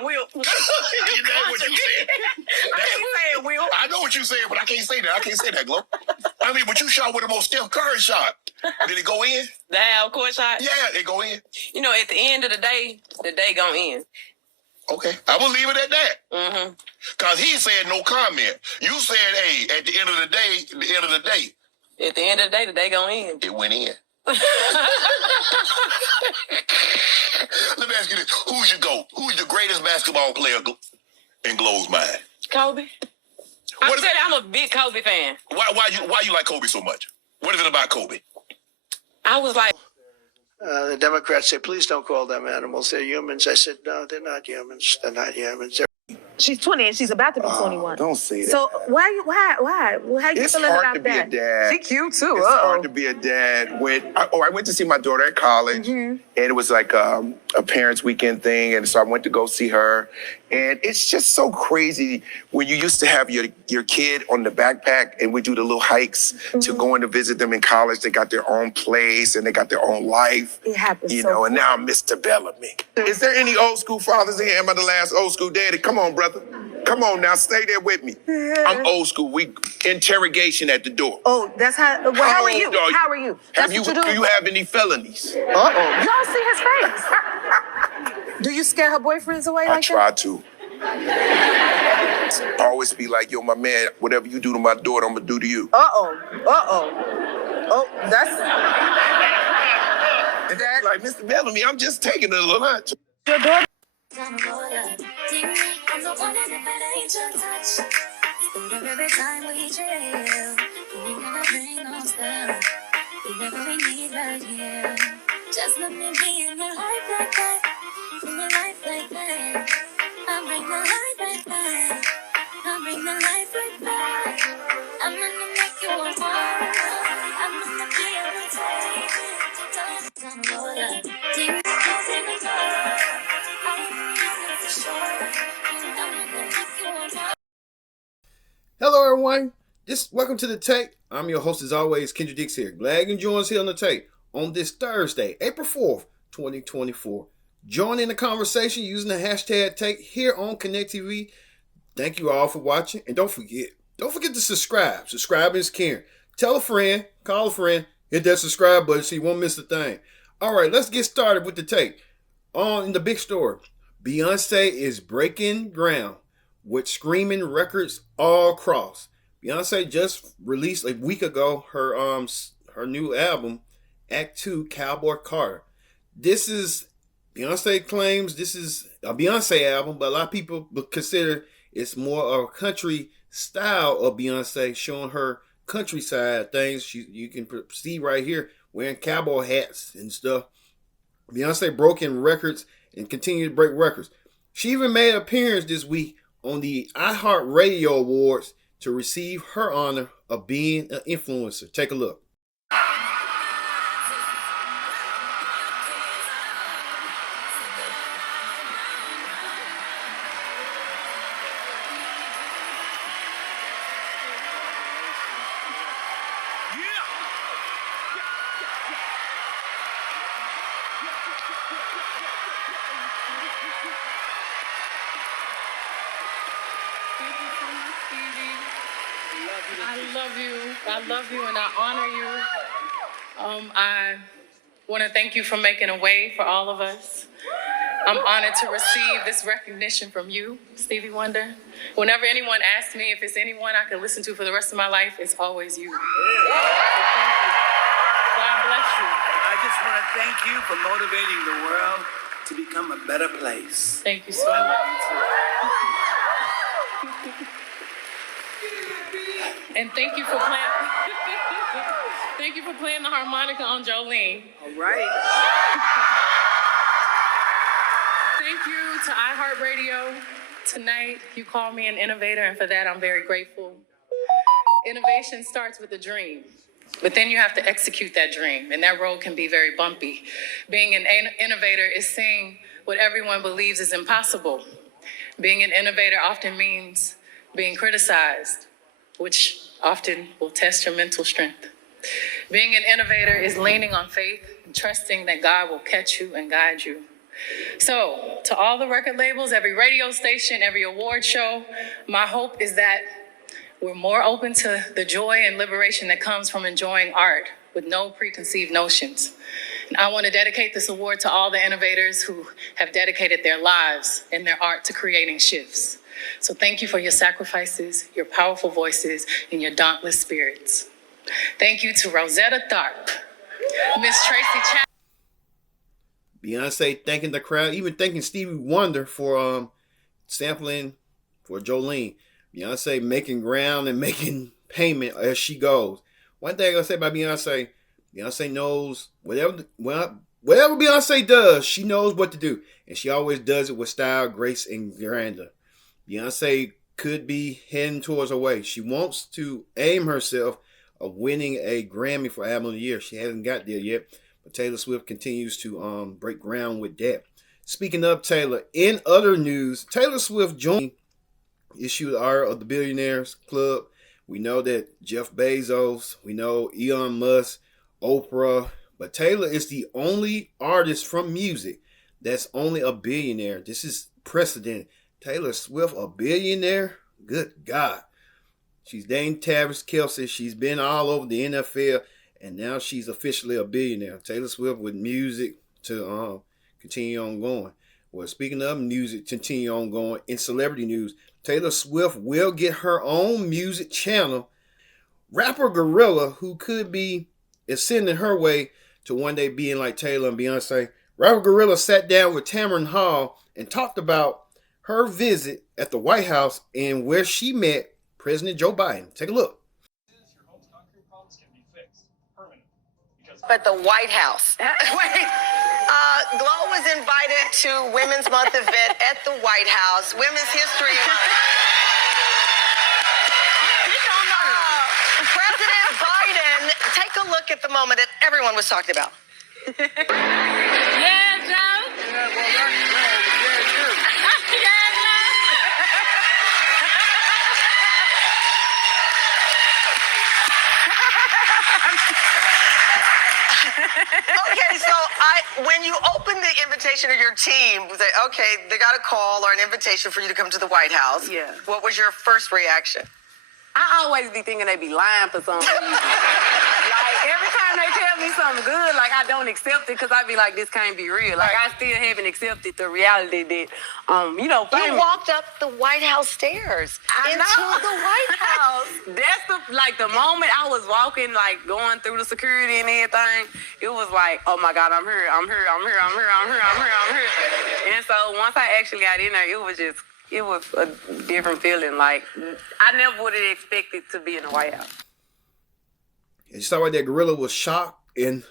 saying Will. You know what you said. I ain't saying Will. I know what you said, but I can't say that. I can't say that, Glo. I mean, but you shot with the most Steph Curry shot. Did it go in? The half court shot? Yeah, it go in. You know, at the end of the day gonna end. Okay, I will leave it at that. Mm-hmm. Because he said no comment. You said, hey, at the end of the day, At the end of the day gonna end. it went in. Let me ask you this. Who's your GOAT? Who's the greatest basketball player in Glo's mind? Kobe. I'm a big Kobe fan. Why you like Kobe so much? What is it about Kobe? I was like... The Democrats say, please don't call them animals. They're humans. I said, no, they're not humans. They're not humans. She's 20 and she's about to be 21. Don't say that. So why? Well, how you It's feeling hard about to be that? a dad. She cute too. It's hard to be a dad. I went to see my daughter at college, and it was like a parents' weekend thing, and so I went to go see her. And it's just so crazy when you used to have your kid on the backpack, and we do the little hikes to going to visit them in college. They got their own place and they got their own life. It happens, you so know. And now I'm Mr. Bellamy. Is there any old school fathers in here? Am I the last old school daddy? Come on, brother. Come on now, stay there with me. I'm old school. We interrogation at the door. Oh, that's how. Well, how are you? How are you? That's what you do. Do you have any felonies? Y'all see his face. Do you scare her boyfriends away I like try to. Always be like, yo, my man, whatever you do to my daughter, I'm gonna do to you. Oh, that's Like, Mr. Bellamy, I'm just taking a little lunch. your daughter. I'm the one that never ain't your touch. Think of every time we chill. We never bring no stuff. We never need right here. Just let me be in your life like that. In your life like that. I bring the light like that. I bring the life like that. I'm gonna make you a war. I'm gonna be able to take it. Don't know that. Ding, ding, ding. Hello, everyone. Welcome to the Take. I'm your host, as always, Kendra Dix here. Glad you can join us here on the Take on this Thursday, April 4th, 2024. Join in the conversation using the hashtag Take here on Connect TV. Thank you all for watching, and don't forget to subscribe. Subscribing is caring. Tell a friend, call a friend, hit that subscribe button so you won't miss a thing. All right, let's get started with the Take. On the big story, Beyonce is breaking ground with streaming records all across. Beyonce just released a week ago her new album, Act 2, Cowboy Carter. Beyonce claims this is a Beyonce album, but a lot of people consider it's more of a country style of Beyonce, showing her countryside things. You can see right here, wearing cowboy hats and stuff. Beyonce broke in records and continued to break records. She even made an appearance this week on the iHeartRadio Awards to receive her honor of being an influencer. Take a look. I love you and I honor you. I want to thank you for making a way for all of us. I'm honored to receive this recognition from you, Stevie Wonder. Whenever anyone asks me if it's anyone I can listen to for the rest of my life, it's always you. So thank you. God bless you. I just want to thank you for motivating the world to become a better place. Thank you so much. And thank you for playing. Thank you for playing the harmonica on Jolene. All right. Thank you to iHeartRadio. Tonight, you call me an innovator, and for that, I'm very grateful. Innovation starts with a dream, but then you have to execute that dream, and that road can be very bumpy. Being an innovator is seeing what everyone believes is impossible. Being an innovator often means being criticized, which often will test your mental strength. Being an innovator is leaning on faith and trusting that God will catch you and guide you. So, to all the record labels, every radio station, every award show, my hope is that we're more open to the joy and liberation that comes from enjoying art with no preconceived notions. And I want to dedicate this award to all the innovators who have dedicated their lives and their art to creating shifts. So thank you for your sacrifices, your powerful voices, and your dauntless spirits. Thank you to Rosetta Tharpe, Miss Tracy Chapman. Beyonce thanking the crowd, even thanking Stevie Wonder for sampling for Jolene. Beyonce making ground and making payment as she goes. One thing I'll say about Beyonce, Beyonce knows whatever Beyonce does, she knows what to do. And she always does it with style, grace, and grandeur. Beyonce could be heading towards her way. She wants to aim herself of winning a Grammy for Album of the Year. She hasn't got there yet, but Taylor Swift continues to break ground with that. Speaking of Taylor, in other news, Taylor Swift joined issued art of the Billionaires Club. We know that Jeff Bezos, we know Elon Musk, Oprah, but Taylor is the only artist from music that's only a billionaire. This is precedent. Taylor Swift, a billionaire? Good God. She's dating Travis Kelce. She's been all over the NFL, and now she's officially a billionaire. Taylor Swift with music to continue on going. Well, speaking of music, continue on going. In celebrity news, Taylor Swift will get her own music channel. Rapper Gorilla, who could be ascending her way to one day being like Taylor and Beyonce. Rapper Gorilla sat down with Tamron Hall and talked about her visit at the White House and where she met President Joe Biden. Take a look. At the White House. Wait. Glow was invited to Women's Month event at the White House. Women's History Month. President Biden, take a look at the moment that everyone was talking about. Yeah, Joe. Okay, so when you open the invitation to your team, say, okay, they got a call or an invitation for you to come to the White House. Yeah. What was your first reaction? I always be thinking they be lying for something. Like, every time they tell me something good, like, I don't accept it because I be like, this can't be real. Like, I still haven't accepted the reality that, You walked up the White House stairs into the White House. That's the moment I was walking, like, going through the security and everything, it was like, oh my God, I'm here. And so once I actually got in there, it was a different feeling. Like, I never would have expected to be in the White House. You saw right there, Gorilla was shocked and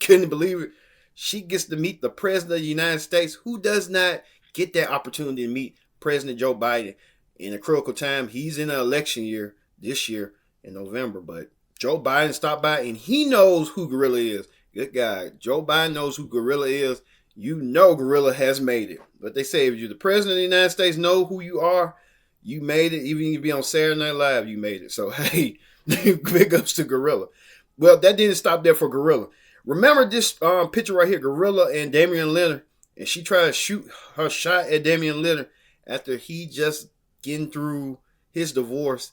couldn't believe it. She gets to meet the President of the United States. Who does not get that opportunity to meet President Joe Biden in a critical time? He's in an election year this year in November, but Joe Biden stopped by and he knows who Gorilla is. Good guy. Joe Biden knows who Gorilla is. You know Gorilla has made it. But they say if you're the President of the United States, know who you are, you made it. Even if you be on Saturday Night Live, you made it. So, hey, big ups to Gorilla. Well, that didn't stop there for Gorilla. Remember this picture right here, Gorilla and Damian Lillard, and she tried to shoot her shot at Damian Lillard after he just getting through his divorce.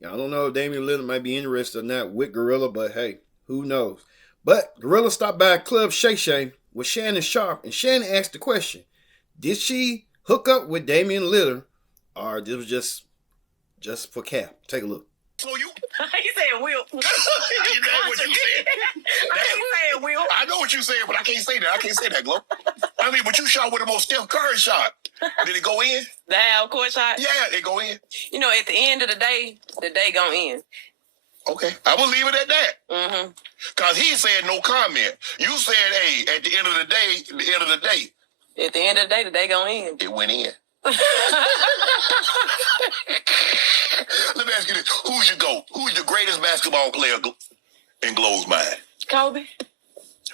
I don't know if Damian Lillard might be interested or not with Gorilla, but hey, who knows? But Gorilla stopped by Club Shay Shay with Shannon Sharp, and Shannon asked the question, did she hook up with Damian Lillard, or this was just for cap? Take a look. So you... He said Will. You know what you said. I Will. I know what you said, but I can't say that. I can't say that, Glow. I mean, but you shot with the most Steph Curry shot. Did it go in? The half court shot? Yeah, it go in. You know, at the end of the day gonna end. Okay, I will leave it at that. Mm-hmm. Because he said no comment. You said, hey, at the end of the day, At the end of the day gonna end. it went in. Let me ask you this. Who's your GOAT? Who's the greatest basketball player in Glow's mind? Kobe.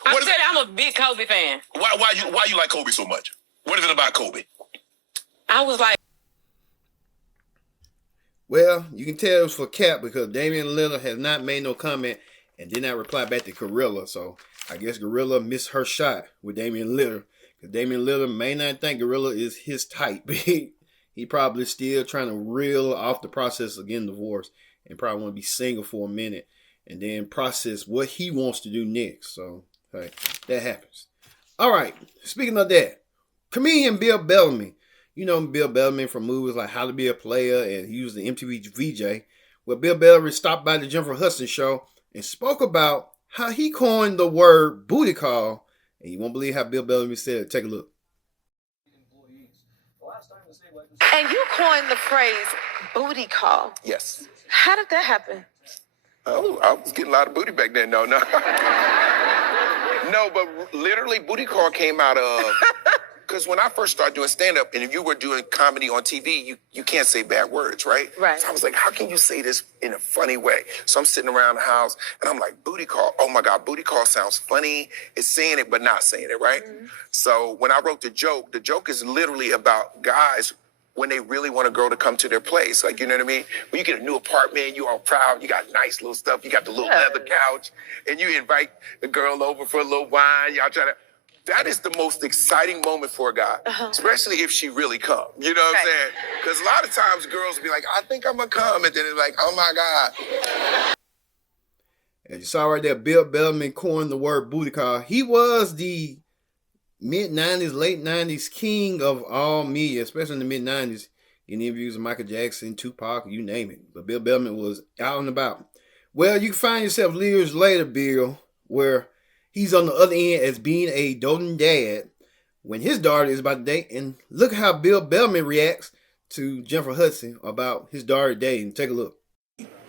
I'm a big Kobe fan. Why you like Kobe so much? What is it about Kobe? I was like, Well, you can tell it was for cap because Damian Lillard has not made no comment and did not reply back to Gorilla. So I guess Gorilla missed her shot with Damian Lillard Damian Lillard may not think Gorilla is his type. He probably still trying to reel off the process of getting divorced and probably want to be single for a minute and then process what he wants to do next. So, hey, that happens. All right, speaking of that, comedian Bill Bellamy. You know Bill Bellamy from movies like How to Be a Player, and he was the MTV VJ. Well, Bill Bellamy stopped by the Jennifer Hudson show and spoke about how he coined the word booty call. And you won't believe how Bill Bellamy said it. Take a look. And you coined the phrase booty call. Yes. How did that happen? Oh, I was getting a lot of booty back then. No. No, but literally booty call came out of... Because when I first started doing stand-up, and if you were doing comedy on TV, you can't say bad words, right? Right. So I was like, how can you say this in a funny way? So I'm sitting around the house, and I'm like, booty call. Oh, my God, booty call sounds funny. It's saying it, but not saying it, right? Mm-hmm. So when I wrote the joke is literally about guys when they really want a girl to come to their place. Like, you know what I mean? When you get a new apartment, you all proud, you got nice little stuff, you got the little leather couch, and you invite the girl over for a little wine, y'all try to... That is the most exciting moment for a guy, especially if she really come. You know what I'm saying? Because a lot of times girls be like, I think I'm going to come. And then it's like, oh, my God. As you saw right there, Bill Bellamy coined the word booty call. He was the mid-90s, late 90s king of all media, especially in the mid-90s. In interviews with Michael Jackson, Tupac, you name it. But Bill Bellamy was out and about. Well, you find yourself years later, Bill, where... he's on the other end as being a doting dad when his daughter is about to date. And look how Bill Bellamy reacts to Jennifer Hudson about his daughter dating. Take a look.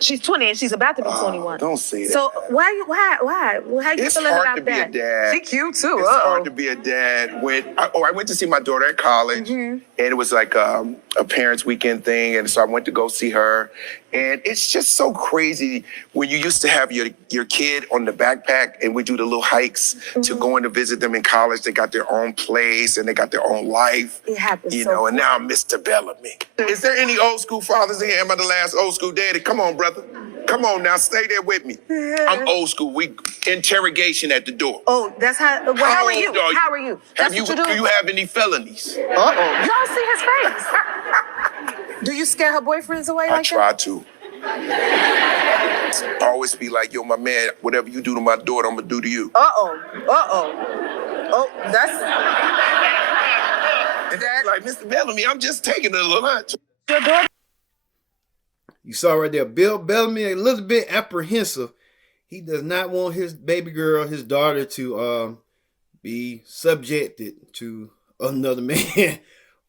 She's 20 and she's about to be 21. Don't say that. So why? Well, how you It's feeling hard about to be that? a dad. She cute too. It's hard to be a dad when I went to see my daughter at college, and it was like a parents' weekend thing, and so I went to go see her, and it's just so crazy when you used to have your kid on the backpack, and we do the little hikes to going to visit them in college. They got their own place and they got their own life. It happens, you so know. And now I'm Mr. Bellamy. Is there any old school fathers in here? Am I the last old school daddy? Come on, brother. Come on now, stay there with me. I'm old school. We interrogation at the door. Oh, that's how. Well, how are you? How are you? That's what you do. Do you have any felonies? Y'all see his face. Do you scare her boyfriends away I like try to. I always be like, yo, my man, whatever you do to my daughter, I'm gonna do to you. Oh, that's Like, Mr. Bellamy, I'm just taking a little lunch. your daughter. You saw right there, Bill Bellamy a little bit apprehensive. He does not want his baby girl, his daughter, to be subjected to another man.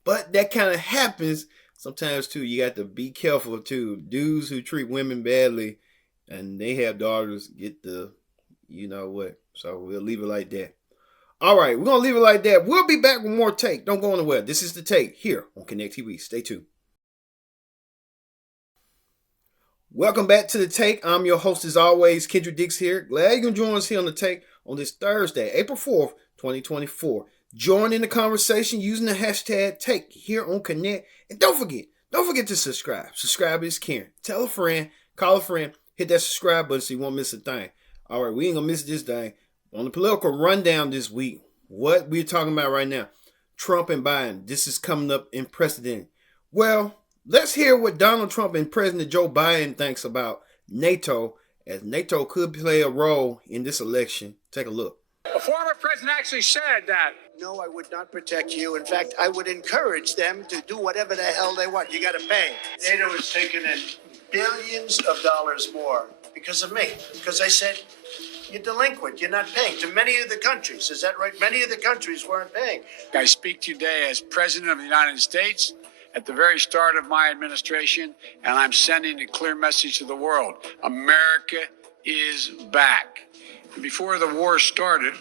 But that kind of happens sometimes too. You got to be careful too. Dudes who treat women badly and they have daughters get the, you know what. So we'll leave it like that. All right, we're going to leave it like that. We'll be back with more Take. Don't go anywhere. This is The Take here on Connect TV. Stay tuned. Welcome back to The Take. I'm your host as always, Kendrick Dix here. Glad you can join us here on The Take on this Thursday, April 4th, 2024. Join in the conversation using the hashtag Take here on Connect. And don't forget to subscribe. Subscribe is caring. Tell a friend, call a friend, hit that subscribe button so you won't miss a thing. All right, we ain't gonna miss this thing. On the political rundown this week, what we're talking about right now, Trump and Biden. This is coming up in precedent. Well, let's hear what Donald Trump and President Joe Biden thinks about NATO, as NATO could play a role in this election. Take a look. A former president actually said that. No, I would not protect you. In fact, I would encourage them to do whatever the hell they want. You got to pay. NATO has taken in billions of dollars more because of me. Because I said, you're delinquent. You're not paying. To many of the countries. Is that right? Many of the countries weren't paying. I speak today as President of the United States at the very start of my administration, and I'm sending a clear message to the world. America is back. Before the war started,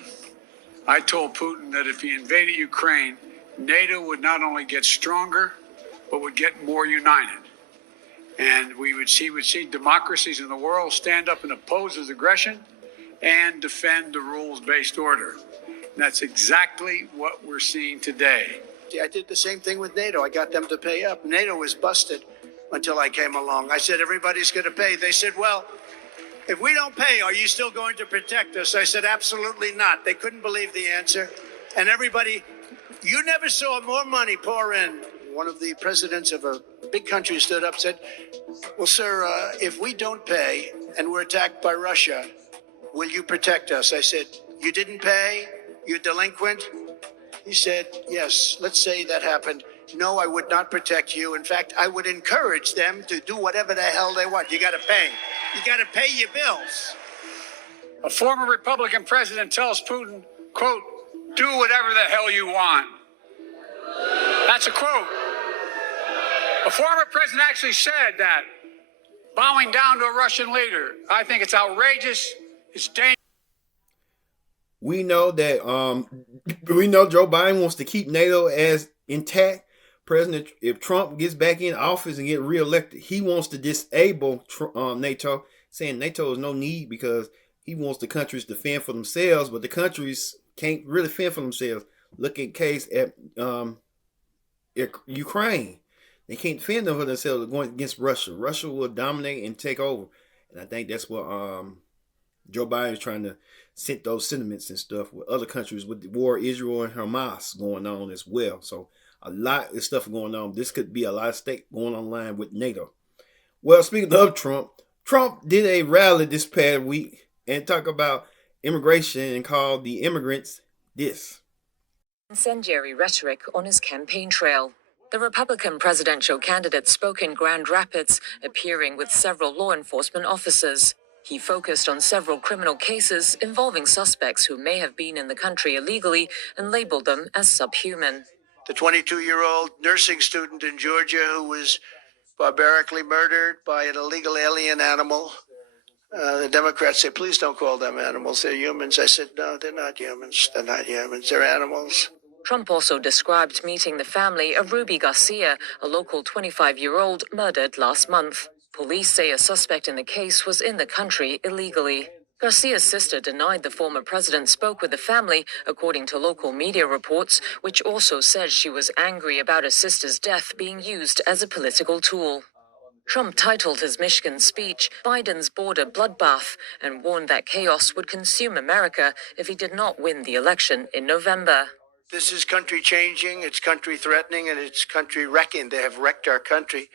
I told Putin that if he invaded Ukraine, NATO would not only get stronger, but would get more united. And we would see democracies in the world stand up and oppose his aggression and defend the rules-based order. And that's exactly what we're seeing today. I did the same thing with NATO. I got them to pay up. NATO was busted until I came along. I said, everybody's going to pay. They said, well, if we don't pay, are you still going to protect us? I said, absolutely not. They couldn't believe the answer. And everybody You never saw more money pour in. One of the presidents of a big country stood up and said, well, sir, if we don't pay and we're attacked by Russia, will you protect us? I said, you didn't pay? You're delinquent? He said, yes, let's say that happened. No, I would not protect you. In fact, I would encourage them to do whatever the hell they want. You got to pay. You got to pay your bills. A former Republican president tells Putin, quote, do whatever the hell you want. That's a quote. A former president actually said that, bowing down to a Russian leader. I think it's outrageous. It's dangerous. We know that Joe Biden wants to keep NATO as intact. If Trump gets back in office and get reelected, he wants to disable NATO, saying NATO is no need because he wants the countries to fend for themselves, but the countries can't really fend for themselves. Look at case at Ukraine. They can't defend them for themselves going against Russia. Russia will dominate and take over. And I think that's what Joe Biden is trying to send those sentiments and stuff with other countries with the war, Israel and Hamas going on as well. So a lot of stuff going on. This could be a lot of stake going online with NATO. Well, speaking of Trump did a rally this past week and talk about immigration and called the immigrants this. Incendiary rhetoric on his campaign trail. The Republican presidential candidate spoke in Grand Rapids, appearing with several law enforcement officers. He focused on several criminal cases involving suspects who may have been in the country illegally and labeled them as subhuman. The 22-year-old nursing student in Georgia who was barbarically murdered by an illegal alien animal. The Democrats say, please don't call them animals. They're humans. I said, no, they're not humans. They're not humans. They're animals. Trump also described meeting the family of Ruby Garcia, a local 25-year-old murdered last month. Police say a suspect in the case was in the country illegally. Garcia's sister denied the former president spoke with the family, according to local media reports, which also said she was angry about her sister's death being used as a political tool. Trump titled his Michigan speech Biden's Border Bloodbath and warned that chaos would consume America if he did not win the election in November. This is country changing, it's country threatening, and it's country wrecking. They have wrecked our country.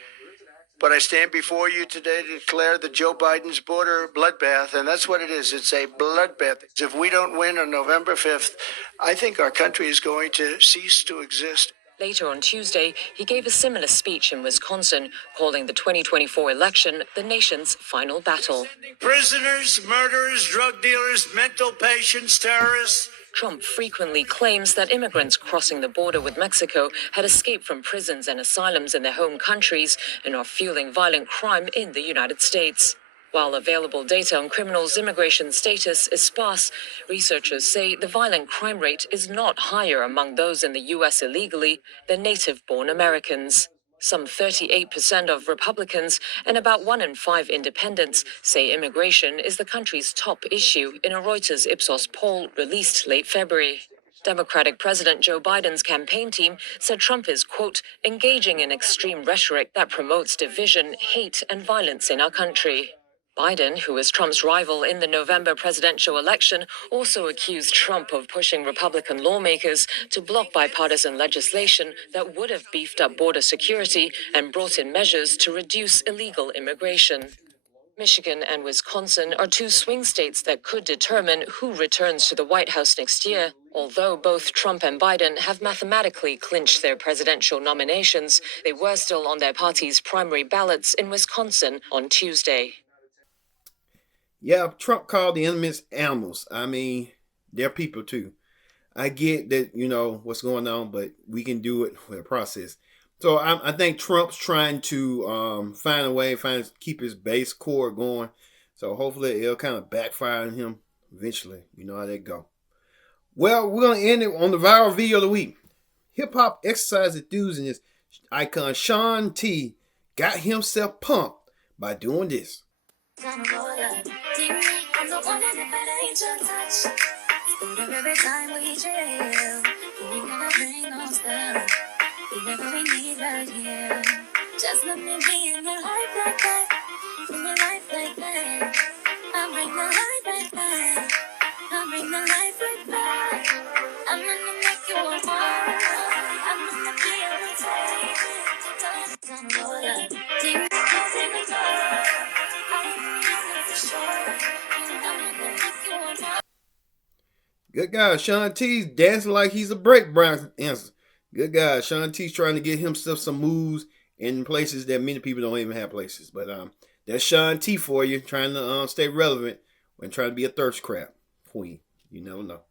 But I stand before you today to declare that Joe Biden's border bloodbath, and that's what it is. It's a bloodbath. If we don't win on November 5th, I think our country is going to cease to exist. Later on Tuesday, he gave a similar speech in Wisconsin, calling the 2024 election the nation's final battle. Prisoners, murderers, drug dealers, mental patients, terrorists. Trump frequently claims that immigrants crossing the border with Mexico had escaped from prisons and asylums in their home countries and are fueling violent crime in the United States. While available data on criminals' immigration status is sparse, researchers say the violent crime rate is not higher among those in the U.S. illegally than native-born Americans. Some 38% of Republicans and about 1 in 5 independents say immigration is the country's top issue in a Reuters Ipsos poll released late February. Democratic President Joe Biden's campaign team said Trump is, quote, engaging in extreme rhetoric that promotes division, hate, and violence in our country. Biden, who is Trump's rival in the November presidential election, also accused Trump of pushing Republican lawmakers to block bipartisan legislation that would have beefed up border security and brought in measures to reduce illegal immigration. Michigan and Wisconsin are 2 swing states that could determine who returns to the White House next year. Although both Trump and Biden have mathematically clinched their presidential nominations, they were still on their party's primary ballots in Wisconsin on Tuesday. Yeah, Trump called the enemies animals. I mean, they're people too. I get that, what's going on, but we can do it with a process. So I think Trump's trying to find a way, keep his base core going. So hopefully it'll kind of backfire on him eventually. You know how they go. Well, we're going to end it on the viral video of the week. Hip-hop exercise enthusiast icon Shawn got himself pumped by doing this. Every time we chill, we never bring no stuff. Whatever we need right here. Just let me be in your life like that. In your life like that. I'll bring the light right back. I'll bring the life right back. I'm gonna make you a world. Good guy, Shawn T's dancing like he's a break dancer. Good guy, Shawn T's trying to get himself some moves in places that many people don't even have places. But that's Shawn T for you, trying to stay relevant and trying to be a thirst trap queen. You never know.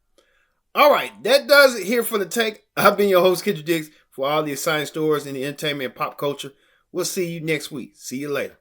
All right, that does it here for the take. I've been your host, Kendrick Diggs, for all the exciting stories in the entertainment and pop culture. We'll see you next week. See you later.